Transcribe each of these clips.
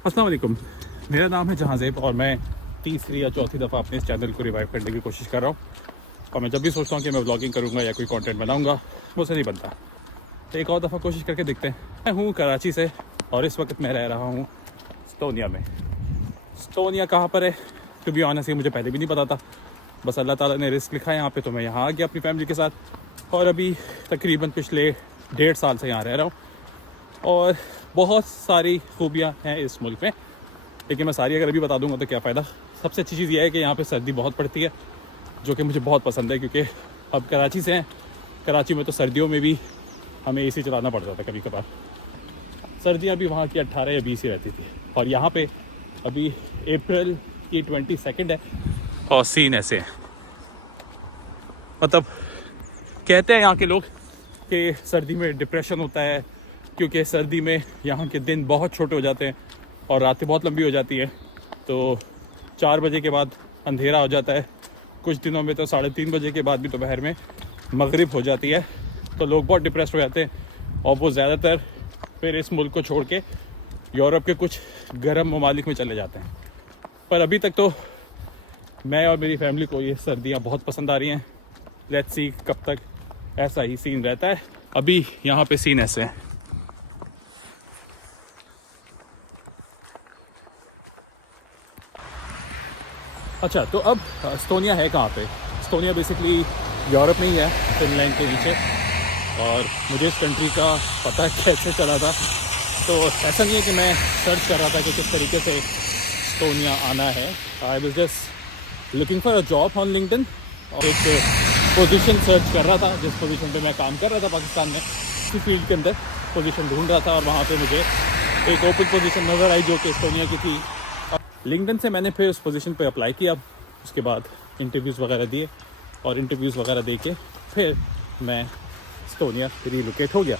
अस्सलाम वालेकुम। मेरा नाम है जहांज़ेब और मैं तीसरी या चौथी दफ़ा अपने इस चैनल को रिवाइव करने की कोशिश कर रहा हूँ। और मैं जब भी सोचता हूँ कि मैं व्लॉगिंग करूँगा या कोई कंटेंट बनाऊँगा, मुझसे नहीं बनता। तो एक और दफ़ा कोशिश करके देखते हैं। मैं हूँ कराची से और इस वक्त मैं रह रहा हूँ एस्टोनिया में। एस्टोनिया कहाँ पर है टू बी ऑनेस्ट ये मुझे पहले भी नहीं पता था। बस अल्लाह ताला ने रिस्क लिखा है यहाँ पे, तो मैं यहाँ आ गया अपनी फैमिली के साथ और अभी तकरीबन पिछले 1.5 साल से यहाँ रह रहा हूँ। और बहुत सारी खूबियाँ हैं इस मुल्क में, लेकिन मैं सारी अगर अभी बता दूंगा तो क्या फ़ायदा। सबसे अच्छी चीज़ यह है कि यहाँ पे सर्दी बहुत पड़ती है, जो कि मुझे बहुत पसंद है, क्योंकि अब कराची से हैं। कराची में तो सर्दियों में भी हमें एसी चलाना पड़ जाता है कभी कभार। सर्दियाँ भी वहाँ की 18 या 20 ही रहती थी और यहाँ पे अभी अप्रैल की 22 है और सीन ऐसे हैं। मतलब कहते हैं यहाँ के लोग कि सर्दी में डिप्रेशन होता है, क्योंकि सर्दी में यहाँ के दिन बहुत छोटे हो जाते हैं और रातें बहुत लंबी हो जाती है। तो 4 बजे के बाद अंधेरा हो जाता है, कुछ दिनों में तो 3:30 बजे के बाद भी दोपहर में मगरिब हो जाती है। तो लोग बहुत डिप्रेस हो जाते हैं और वो ज़्यादातर फिर इस मुल्क को छोड़ के यूरोप के कुछ गर्म ममालिक में चले जाते हैं। पर अभी तक तो मैं और मेरी फैमिली को ये सर्दियाँ बहुत पसंद आ रही हैं। लेट्स सी कब तक ऐसा ही सीन रहता है। अभी यहाँ पे सीन ऐसे हैं। अच्छा, तो अब एस्टोनिया है कहाँ पे? एस्टोनिया बेसिकली यूरोप में ही है, फिनलैंड के नीचे। और मुझे इस कंट्री का पता कैसे चला था, तो ऐसा नहीं है कि मैं सर्च कर रहा था कि किस तरीके से एस्टोनिया आना है। I was just looking for a job on LinkedIn और एक पोजीशन सर्च कर रहा था जिस पोजीशन पे मैं काम कर रहा था पाकिस्तान में, इसी फील्ड के अंदर पोजीशन ढूंढ रहा था। और वहाँ पे मुझे एक ओपन पोजीशन नज़र आई जो कि एस्टोनिया की थी। लिंक्डइन से मैंने फिर उस पोजीशन पे अप्लाई किया, उसके बाद इंटरव्यूज़ वगैरह दिए और इंटरव्यूज़ वगैरह दे के फिर मैं एस्टोनिया रीलोकेट हो गया।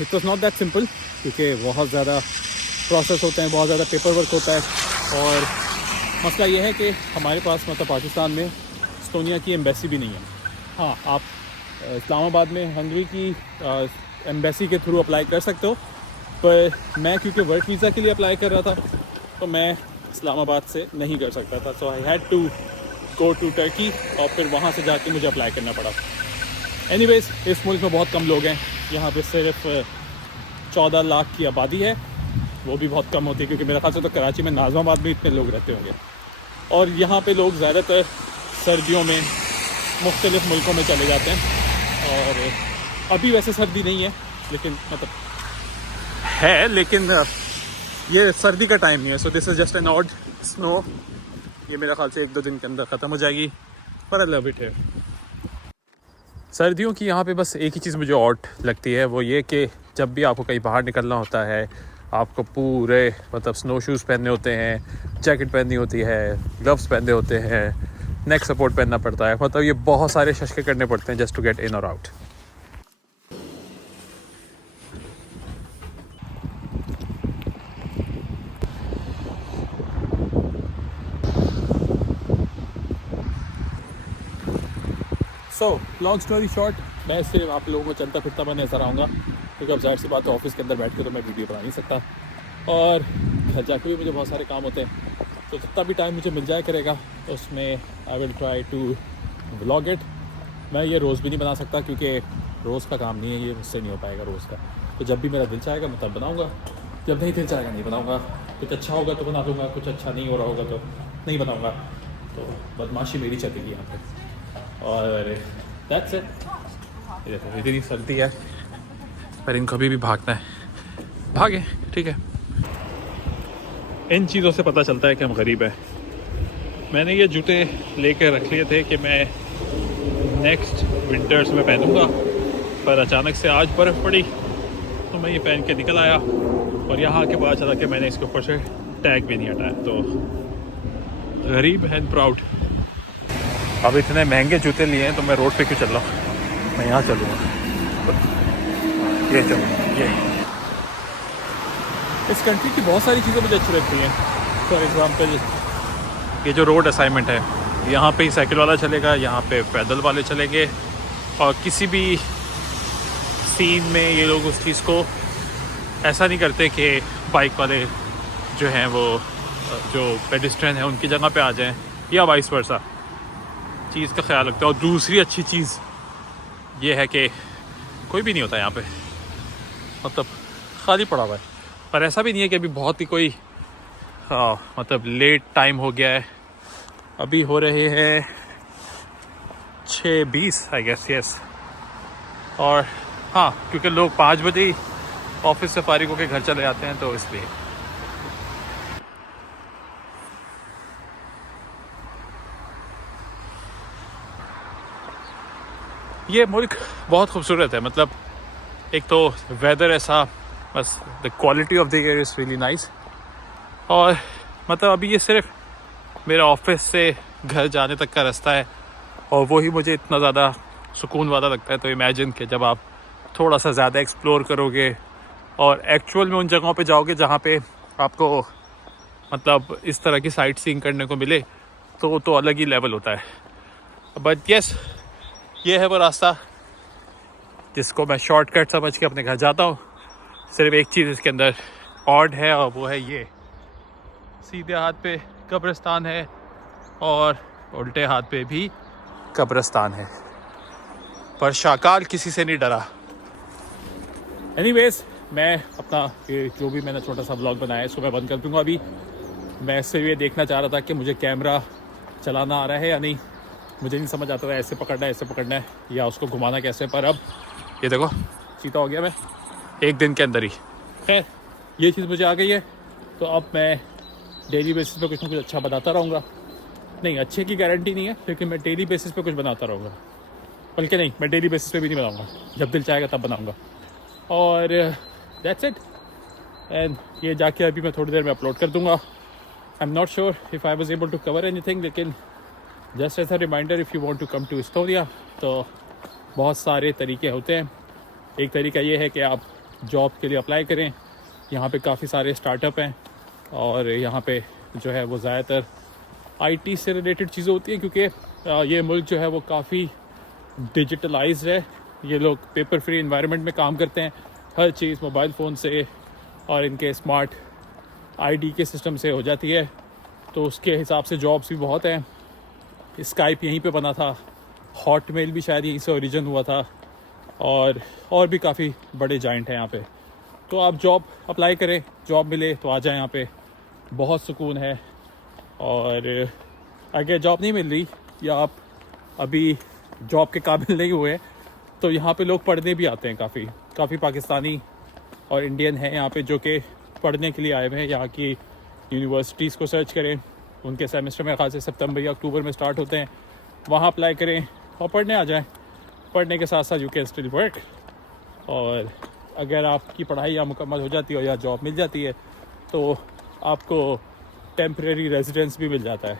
It was not that simple, क्योंकि बहुत ज़्यादा प्रोसेस होते हैं, बहुत ज़्यादा पेपर वर्क होता है। और मसला ये है कि हमारे पास मतलब पाकिस्तान में एस्टोनिया की एम्बेसी भी नहीं है। हाँ, आप इस्लामाबाद में हंगरी की एम्बेसी के थ्रू अप्लाई कर सकते हो, पर मैं क्योंकि वर्क वीज़ा के लिए अप्लाई कर रहा था तो मैं इस्लामाबाद से नहीं कर सकता था। So I had to go to Turkey और फिर वहाँ से जाके मुझे अप्लाई करना पड़ा। एनीवेज़, इस मुल्क में बहुत कम लोग हैं। यहाँ पे सिर्फ 14 लाख की आबादी है, वो भी बहुत कम होती है, क्योंकि मेरा ख्याल से तो कराची में नाज़माबाद में इतने लोग रहते होंगे। और यहाँ पे लोग ज़्यादातर सर्दियों में मुख्तलिफ़ मुल्कों में चले जाते हैं। और अभी वैसे सर्दी नहीं है, लेकिन मतलब है, लेकिन ये सर्दी का टाइम नहीं है। So this is just an odd snow. ये मेरा ख्याल से 1-2 दिन के अंदर ख़त्म हो जाएगी, पर आई लव इट है। सर्दियों की यहाँ पे बस एक ही चीज़ मुझे ऑड लगती है, वो ये कि जब भी आपको कहीं बाहर निकलना होता है, आपको पूरे मतलब स्नो शूज़ पहनने होते हैं, जैकेट पहननी होती है, ग्लव्स पहनने होते हैं, नेक सपोर्ट पहनना पड़ता है। मतलब ये बहुत सारे शशके करने पड़ते हैं जस्ट टू गेट इन और out. So long story short, मैं सिर्फ आप लोगों को चलता फिरता मैं नज़र आऊँगा, क्योंकि अब ज़ाहिर सी बात है ऑफिस के अंदर बैठ के तो मैं वीडियो बना नहीं सकता और घर जाके भी मुझे बहुत सारे काम होते हैं। तो जितना भी टाइम मुझे मिल जाया करेगा उसमें I will try to vlog it. मैं ये रोज़ भी नहीं बना सकता, क्योंकि रोज़ का काम नहीं है, ये मुझसे नहीं हो पाएगा रोज़ का। तो जब भी मेरा दिल चाहेगा मैं तब बनाऊँगा, जब नहीं दिल चाहेगा नहीं बनाऊँगा। कुछ अच्छा होगा तो बना दूँगा, कुछ अच्छा नहीं हो रहा होगा तो नहीं बनाऊँगा। तो बदमाशी मेरी चलेगी यहाँ पर। और दैट्स इट। देखो इतनी सर्दी है, पर इनको अभी भी भागना है, भागे ठीक है। इन चीज़ों से पता चलता है कि हम गरीब हैं। मैंने ये जूते लेकर रख लिए थे कि मैं नेक्स्ट विंटर्स में पहनूंगा, पर अचानक से आज बर्फ़ पड़ी तो मैं ये पहन के निकल आया और यहाँ के बाद चला कि मैंने इसके ऊपर से टैग भी नहीं हटाया। तो गरीब एंड प्राउड। अब इतने महंगे जूते लिए हैं तो मैं रोड पे क्यों चल रहा हूँ, मैं यहाँ चलूँगा, ये चलूँगा। ये इस कंट्री की बहुत सारी चीज़ें मुझे अच्छी लगती हैं। फॉर एग्ज़ाम्पल ये जो रोड असाइनमेंट है, यहाँ पे ही साइकिल वाला चलेगा, यहाँ पे पैदल वाले चलेंगे, और किसी भी सीन में ये लोग उस चीज़ को ऐसा नहीं करते कि बाइक वाले जो हैं वो जो पेडिस्ट्रियन है उनकी जगह पे आ जाएं या वाइस वर्सा, चीज़ का ख्याल रखते हैं। और दूसरी अच्छी चीज़ ये है कि कोई भी नहीं होता यहाँ पे, मतलब खाली पड़ा हुआ है। पर ऐसा भी नहीं है कि अभी बहुत ही कोई मतलब लेट टाइम हो गया है। अभी हो रहे हैं 6:20 आई गेस, यस। और हाँ, क्योंकि लोग 5 बजे ही ऑफिस से फारिग होकर घर चले जाते हैं, तो इसलिए ये मुल्क बहुत खूबसूरत है। मतलब एक तो वेदर ऐसा, बस the quality of the air is really nice. और मतलब अभी ये सिर्फ मेरा ऑफिस से घर जाने तक का रास्ता है और वही मुझे इतना ज़्यादा सुकून वाला लगता है। तो इमेजिन कि जब आप थोड़ा सा ज़्यादा एक्सप्लोर करोगे और एक्चुअल में उन जगहों पे जाओगे जहाँ पे आपको मतलब इस तरह की साइट सीइंग करने को मिले, तो अलग ही लेवल होता है। बट यस, ये है वो रास्ता जिसको मैं शॉर्टकट समझ के अपने घर जाता हूँ। सिर्फ एक चीज़ इसके अंदर ऑड है और वो है ये, सीधे हाथ पे कब्रिस्तान है और उल्टे हाथ पे भी कब्रिस्तान है, पर शाकाल किसी से नहीं डरा। एनीवेज, मैं अपना ये जो भी मैंने छोटा सा व्लॉग बनाया है इसको मैं बंद कर दूँगा। अभी मैं सिर्फ ये देखना चाह रहा था कि मुझे कैमरा चलाना आ रहा है या नहीं। मुझे नहीं समझ आता था ऐसे पकड़ना है या उसको घुमाना कैसे। पर अब ये देखो सीधा हो गया मैं एक दिन के अंदर ही। खैर, ये चीज़ मुझे आ गई है, तो अब मैं डेली बेसिस पे कुछ ना कुछ अच्छा बनाता रहूँगा। नहीं, अच्छे की गारंटी नहीं है, लेकिन मैं डेली बेसिस पे कुछ बनाता रहूँगा। बल्कि नहीं, मैं डेली बेसिस पे भी नहीं बनाऊँगा, जब दिल चाहेगा तब बनाऊँगा। और दैट्स इट। एंड ये जाके अभी मैं थोड़ी देर में अपलोड कर दूँगा। I am not sure if I was able to cover anything, लेकिन just as a reminder, if you want to come to Estonia तो बहुत सारे तरीके होते हैं। एक तरीका ये है कि आप जॉब के लिए अप्लाई करें। यहाँ पे काफ़ी सारे स्टार्टअप हैं और यहाँ पे जो है वो ज़्यादातर आईटी से रिलेटेड चीज़ें होती हैं, क्योंकि ये मुल्क जो है वो काफ़ी डिजिटलाइज्ड है। ये लोग पेपर फ्री इन्वायरमेंट में काम करते हैं, हर चीज़ मोबाइल फ़ोन से और इनके स्मार्ट आईडी के सिस्टम से हो जाती है। तो उसके हिसाब से जॉब्स भी बहुत हैं। स्काइप यहीं पे बना था, हॉटमेल भी शायद यहीं से ओरिजिन हुआ था, और भी काफ़ी बड़े जाइंट हैं यहाँ पे। तो आप जॉब अप्लाई करें, जॉब मिले तो आ जाएं यहाँ पे, बहुत सुकून है। और अगर जॉब नहीं मिल रही या आप अभी जॉब के काबिल नहीं हुए, तो यहाँ पे लोग पढ़ने भी आते हैं। काफ़ी पाकिस्तानी और इंडियन हैं यहाँ पे जो कि पढ़ने के लिए आए हुए हैं। यहाँ की यूनिवर्सिटीज़ को सर्च करें, उनके सेमेस्टर में खास सितंबर या अक्टूबर में स्टार्ट होते हैं, वहाँ अप्लाई करें और पढ़ने आ जाएं। पढ़ने के साथ साथ यू कैन स्टिल वर्क। और अगर आपकी पढ़ाई यहाँ मुकम्मल हो जाती है और या जॉब मिल जाती है, तो आपको टेम्परेरी रेजिडेंस भी मिल जाता है।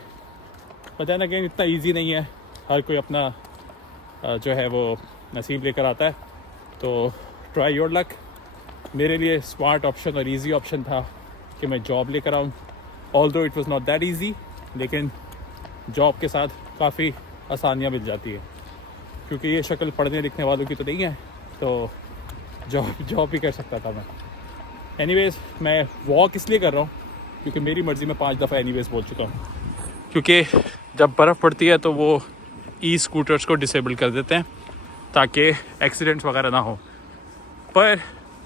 पता ना, अगेन इतना इजी नहीं है, हर कोई अपना जो है वो नसीब लेकर आता है। तो ट्राई योर लक। मेरे लिए स्मार्ट ऑप्शन और इजी ऑप्शन था कि मैं जॉब लेकर आऊँ, although it was not that easy, लेकिन जॉब के साथ काफ़ी आसानियाँ मिल जाती है, क्योंकि ये शक्ल पढ़ने लिखने वालों की तो नहीं है, तो जॉब भी कर सकता था मैं। एनीवेज, मैं वॉक इसलिए कर रहा हूँ क्योंकि मेरी मर्ज़ी में 5 दफ़ा एनीवेज बोल चुका हूँ, क्योंकि जब बर्फ़ पड़ती है तो वो ई स्कूटर्स को डिसेबल कर देते हैं ताकि एक्सीडेंट्स वगैरह ना हो। पर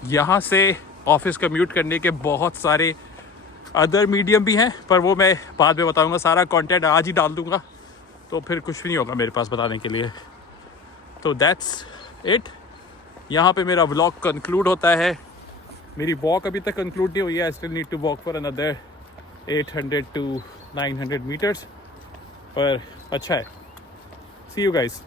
यहाँ से ऑफिस कम्यूट करने के बहुत सारे अदर मीडियम भी हैं, पर वो मैं बाद में बताऊँगा। सारा कंटेंट आज ही डाल दूँगा, तो फिर कुछ भी नहीं होगा मेरे पास बताने के लिए। तो दैट्स इट। यहाँ पे मेरा व्लॉग कंक्लूड होता है। मेरी वॉक अभी तक कंक्लूड नहीं हुई है। I still need to walk for another 800 to 900 metres, पर अच्छा है। See you guys.